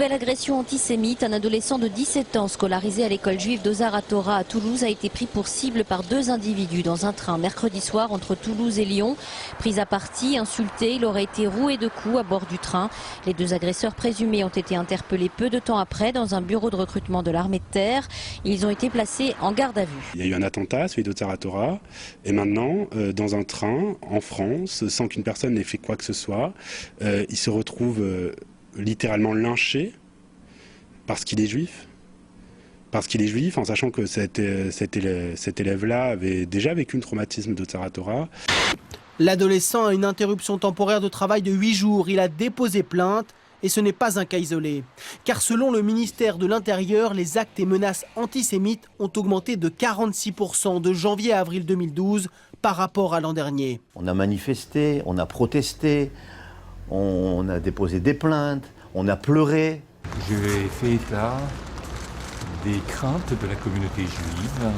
Nouvelle agression antisémite. Un adolescent de 17 ans scolarisé à l'école juive d'Ozar HaTorah à Toulouse a été pris pour cible par deux individus dans un train mercredi soir entre Toulouse et Lyon. Pris à partie, insulté, il aurait été roué de coups à bord du train. Les deux agresseurs présumés ont été interpellés peu de temps après dans un bureau de recrutement de l'armée de terre. Ils ont été placés en garde à vue. Il y a eu un attentat, celui d'Ozar HaTorah, et maintenant, dans un train en France, sans qu'une personne n'ait fait quoi que ce soit, il se retrouve littéralement lynché parce qu'il est juif. Parce qu'il est juif, en sachant que cet élève-là avait déjà vécu un traumatisme d'Ozar HaTorah. L'adolescent a une interruption temporaire de travail de 8 jours. Il a déposé plainte et ce n'est pas un cas isolé. Car selon le ministère de l'Intérieur, les actes et menaces antisémites ont augmenté de 46% de janvier à avril 2012 par rapport à l'an dernier. On a manifesté, on a protesté, on a déposé des plaintes, on a pleuré. Je fais état des craintes de la communauté juive.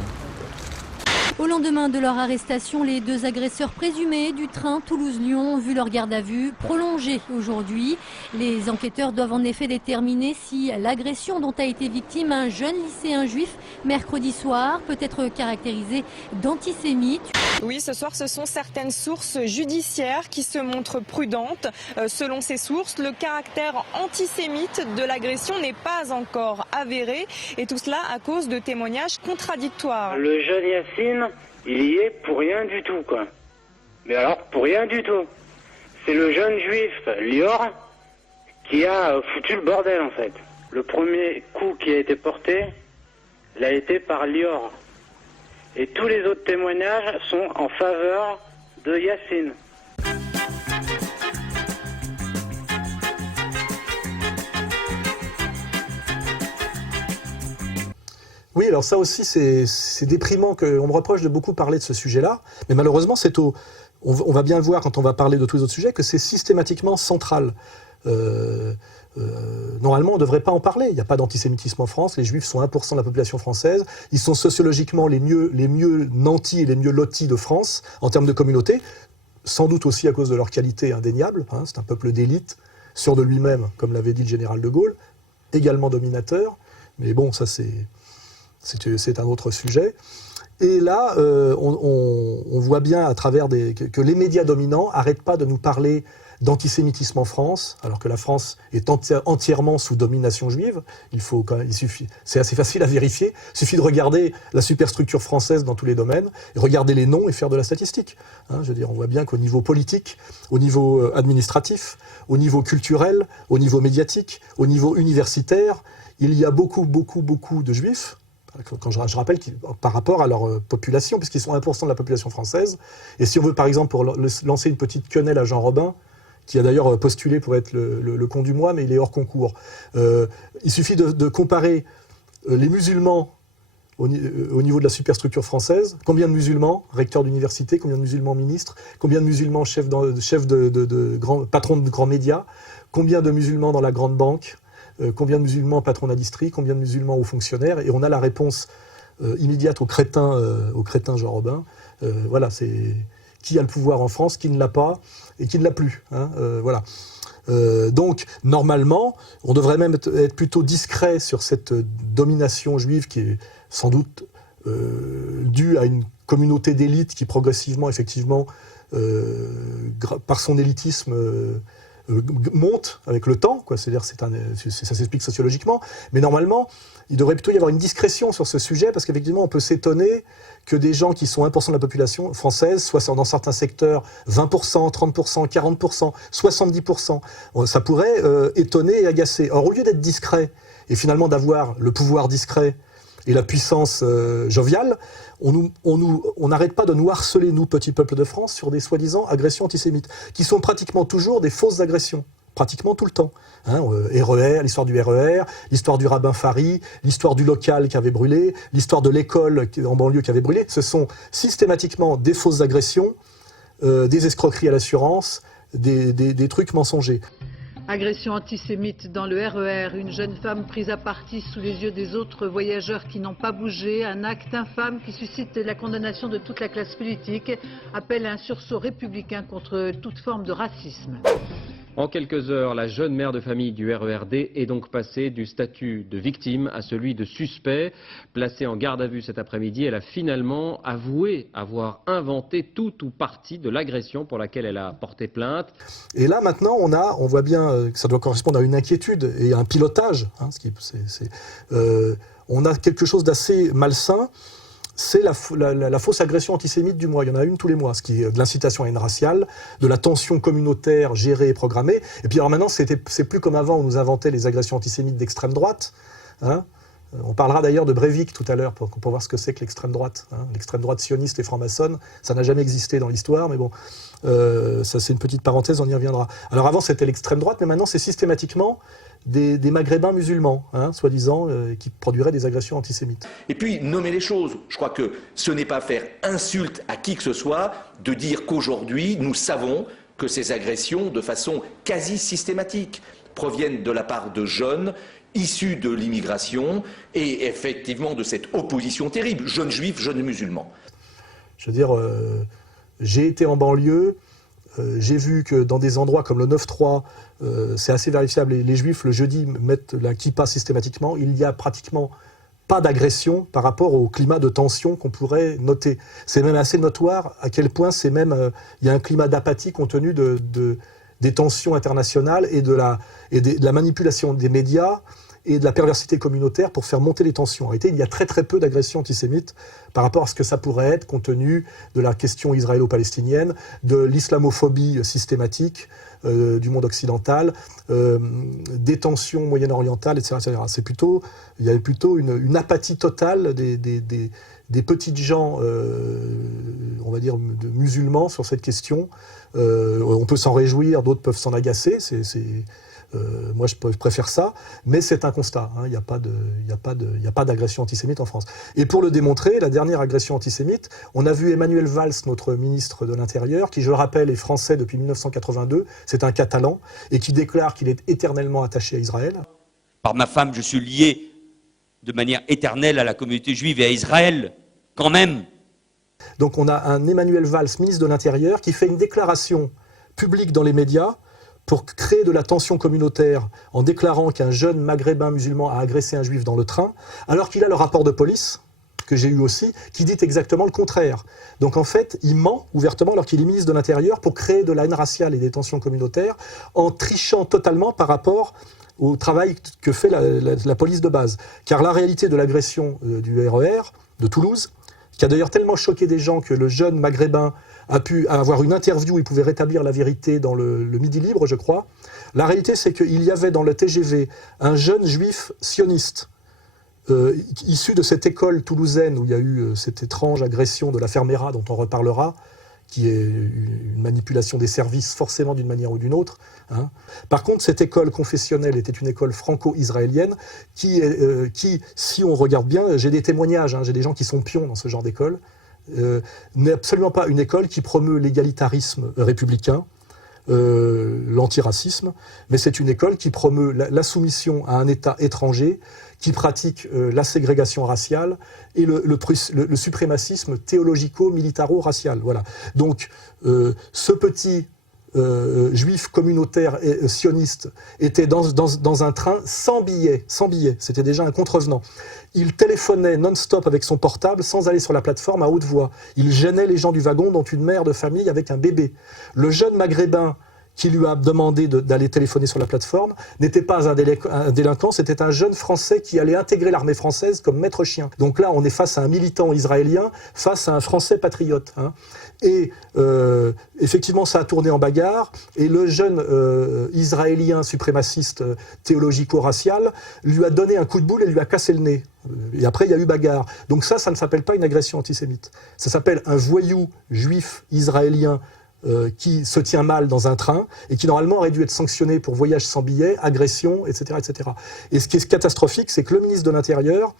Au lendemain de leur arrestation, les deux agresseurs présumés du train Toulouse-Lyon ont vu leur garde à vue prolongée aujourd'hui. Les enquêteurs doivent en effet déterminer si l'agression dont a été victime un jeune lycéen juif mercredi soir peut être caractérisée d'antisémite. Oui, ce soir, ce sont certaines sources judiciaires qui se montrent prudentes. Selon ces sources, le caractère antisémite de l'agression n'est pas encore avéré. Et tout cela à cause de témoignages contradictoires. Le jeune Yacine, il y est pour rien du tout, quoi. Mais alors, pour rien du tout. C'est le jeune juif Lior qui a foutu le bordel, en fait. Le premier coup qui a été porté l'a été par Lior. Et tous les autres témoignages sont en faveur de Yacine. Oui, alors ça aussi, c'est déprimant qu'on me reproche de beaucoup parler de ce sujet-là. Mais malheureusement, on va bien le voir quand on va parler de tous les autres sujets, que c'est systématiquement central. Normalement, on ne devrait pas en parler. Il n'y a pas d'antisémitisme en France. Les Juifs sont 1% de la population française. Ils sont sociologiquement les mieux nantis et les mieux lotis de France en termes de communauté. Sans doute aussi à cause de leur qualité indéniable. Hein. C'est un peuple d'élite, sûr de lui-même, comme l'avait dit le général de Gaulle, également dominateur. Mais bon, ça c'est un autre sujet. Et là, on voit bien à travers que les médias dominants n'arrêtent pas de nous parler d'antisémitisme en France, alors que la France est entièrement sous domination juive. C'est assez facile à vérifier. Il suffit de regarder la superstructure française dans tous les domaines, et regarder les noms et faire de la statistique. Hein, je veux dire, on voit bien qu'au niveau politique, au niveau administratif, au niveau culturel, au niveau médiatique, au niveau universitaire, il y a beaucoup de juifs. Quand je rappelle par rapport à leur population, puisqu'ils sont 1% de la population française. Et si on veut, par exemple, pour lancer une petite quenelle à Jean Robin, qui a d'ailleurs postulé pour être le con du mois, mais il est hors concours. Il suffit de comparer les musulmans au niveau de la superstructure française. Combien de musulmans recteurs d'université, combien de musulmans ministres, combien de musulmans patrons de grands médias, combien de musulmans dans la grande banque, combien de musulmans patrons d'industrie, combien de musulmans hauts fonctionnaires, et on a la réponse immédiate au crétin Jean Robin. Voilà, c'est qui a le pouvoir en France, qui ne l'a pas et qui ne l'a plus. Hein, voilà. Donc, normalement, on devrait même être plutôt discret sur cette domination juive qui est sans doute due à une communauté d'élite qui progressivement, effectivement, par son élitisme, monte avec le temps, quoi. C'est-à-dire ça s'explique sociologiquement, mais normalement, il devrait plutôt y avoir une discrétion sur ce sujet, parce qu'effectivement, on peut s'étonner que des gens qui sont 1% de la population française soient dans certains secteurs 20%, 30%, 40%, 70%. Ça pourrait étonner et agacer. Or, au lieu d'être discret, et finalement d'avoir le pouvoir discret et la puissance joviale, on n'arrête pas de nous harceler, nous, petits peuples de France, sur des soi-disant agressions antisémites, qui sont pratiquement toujours des fausses agressions, pratiquement tout le temps. Hein, RER, l'histoire du RER, l'histoire du rabbin Fari, l'histoire du local qui avait brûlé, l'histoire de l'école en banlieue qui avait brûlé, ce sont systématiquement des fausses agressions, des escroqueries à l'assurance, des trucs mensongers. Agression antisémite dans le RER, une jeune femme prise à partie sous les yeux des autres voyageurs qui n'ont pas bougé, un acte infâme qui suscite la condamnation de toute la classe politique, appelle à un sursaut républicain contre toute forme de racisme. En quelques heures, la jeune mère de famille du RERD est donc passée du statut de victime à celui de suspect. Placée en garde à vue cet après-midi, elle a finalement avoué avoir inventé tout ou partie de l'agression pour laquelle elle a porté plainte. Et là maintenant, on voit bien que ça doit correspondre à une inquiétude et à un pilotage. On a quelque chose d'assez malsain. C'est la fausse agression antisémite du mois. Il y en a une tous les mois, ce qui est de l'incitation à une raciale, de la tension communautaire gérée et programmée. Et puis alors maintenant, c'est plus comme avant où on nous inventait les agressions antisémites d'extrême droite. Hein. On parlera d'ailleurs de Breivik tout à l'heure pour voir ce que c'est que l'extrême droite. Hein. L'extrême droite sioniste et franc-maçonne, ça n'a jamais existé dans l'histoire, mais bon, ça c'est une petite parenthèse, on y reviendra. Alors avant c'était l'extrême droite, mais maintenant c'est systématiquement des maghrébins musulmans, hein, soi-disant, qui produiraient des agressions antisémites. Et puis, nommer les choses. Je crois que ce n'est pas faire insulte à qui que ce soit de dire qu'aujourd'hui, nous savons que ces agressions, de façon quasi systématique, proviennent de la part de jeunes issus de l'immigration et effectivement de cette opposition terrible, jeunes juifs, jeunes musulmans. Je veux dire, j'ai été en banlieue, j'ai vu que dans des endroits comme le 9-3, c'est assez vérifiable, les juifs le jeudi mettent la kippa systématiquement, il n'y a pratiquement pas d'agression par rapport au climat de tension qu'on pourrait noter. C'est même assez notoire à quel point il y a un climat d'apathie compte tenu des tensions internationales et de la manipulation des médias et de la perversité communautaire pour faire monter les tensions. En réalité, il y a très très peu d'agressions antisémites par rapport à ce que ça pourrait être compte tenu de la question israélo-palestinienne, de l'islamophobie systématique du monde occidental, des tensions moyen-orientales, etc. etc. Il y a plutôt une apathie totale des petites gens, on va dire, musulmans sur cette question. On peut s'en réjouir, d'autres peuvent s'en agacer, moi je préfère ça, mais c'est un constat, hein, il n'y a pas d'agression antisémite en France. Et pour le démontrer, la dernière agression antisémite, on a vu Emmanuel Valls, notre ministre de l'Intérieur, qui je le rappelle est français depuis 1982, c'est un Catalan, et qui déclare qu'il est éternellement attaché à Israël. Par ma femme, je suis lié de manière éternelle à la communauté juive et à Israël, quand même. Donc on a un Emmanuel Valls, ministre de l'Intérieur, qui fait une déclaration publique dans les médias pour créer de la tension communautaire en déclarant qu'un jeune maghrébin musulman a agressé un juif dans le train, alors qu'il a le rapport de police, que j'ai eu aussi, qui dit exactement le contraire. Donc en fait, il ment ouvertement alors qu'il est ministre de l'Intérieur pour créer de la haine raciale et des tensions communautaires en trichant totalement par rapport au travail que fait la police de base. Car la réalité de l'agression du RER de Toulouse, qui a d'ailleurs tellement choqué des gens que le jeune maghrébin a pu avoir une interview où il pouvait rétablir la vérité dans le Midi Libre, je crois. La réalité, c'est qu'il y avait dans le TGV un jeune juif sioniste, issu de cette école toulousaine où il y a eu cette étrange agression de la Fermera, dont on reparlera, qui est une manipulation des services forcément d'une manière ou d'une autre. Hein. Par contre, cette école confessionnelle était une école franco-israélienne qui, si on regarde bien, j'ai des témoignages, hein, j'ai des gens qui sont pions dans ce genre d'école, n'est absolument pas une école qui promeut l'égalitarisme républicain, l'antiracisme, mais c'est une école qui promeut la soumission à un État étranger, qui pratique la ségrégation raciale et le suprémacisme théologico-militaro-racial. Voilà. Donc, ce petit juif communautaire et sioniste était dans un train sans billet. C'était déjà un contrevenant. Il téléphonait non-stop avec son portable sans aller sur la plateforme à haute voix. Il gênait les gens du wagon, dont une mère de famille avec un bébé. Le jeune maghrébin qui lui a demandé d'aller téléphoner sur la plateforme n'était pas un délinquant, c'était un jeune Français qui allait intégrer l'armée française comme maître chien. Donc là, on est face à un militant israélien, face à un Français patriote. Hein. Et effectivement, ça a tourné en bagarre, et le jeune israélien suprémaciste théologico-racial lui a donné un coup de boule et lui a cassé le nez. Et après, il y a eu bagarre. Donc ça ne s'appelle pas une agression antisémite. Ça s'appelle un voyou juif israélien qui se tient mal dans un train et qui normalement aurait dû être sanctionné pour voyage sans billet, agression, etc., etc. Et ce qui est catastrophique, c'est que le ministre de l'Intérieur,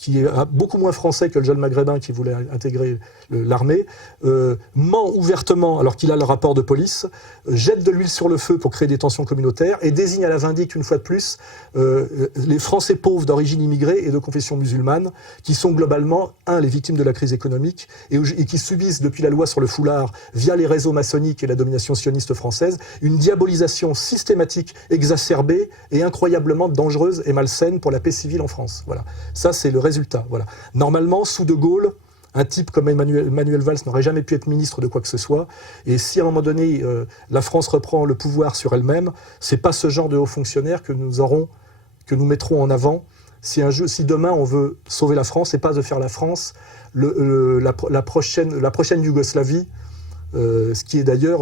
qui est beaucoup moins français que le jeune maghrébin qui voulait intégrer l'armée, ment ouvertement alors qu'il a le rapport de police, jette de l'huile sur le feu pour créer des tensions communautaires et désigne à la vindicte une fois de plus les Français pauvres d'origine immigrée et de confession musulmane qui sont globalement, les victimes de la crise économique et qui subissent depuis la loi sur le foulard via les réseaux maçonniques et la domination sioniste française une diabolisation systématique, exacerbée et incroyablement dangereuse et malsaine pour la paix civile en France. Voilà. Ça, c'est le résultat. Voilà. Normalement, sous De Gaulle, un type comme Manuel Valls n'aurait jamais pu être ministre de quoi que ce soit. Et si à un moment donné, la France reprend le pouvoir sur elle-même, c'est pas ce genre de hauts fonctionnaires que nous mettrons en avant. Si demain on veut sauver la France, c'est pas de faire la France la prochaine Yougoslavie, ce qui est d'ailleurs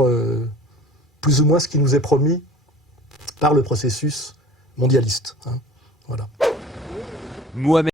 plus ou moins ce qui nous est promis par le processus mondialiste. Hein. Voilà. Mohamed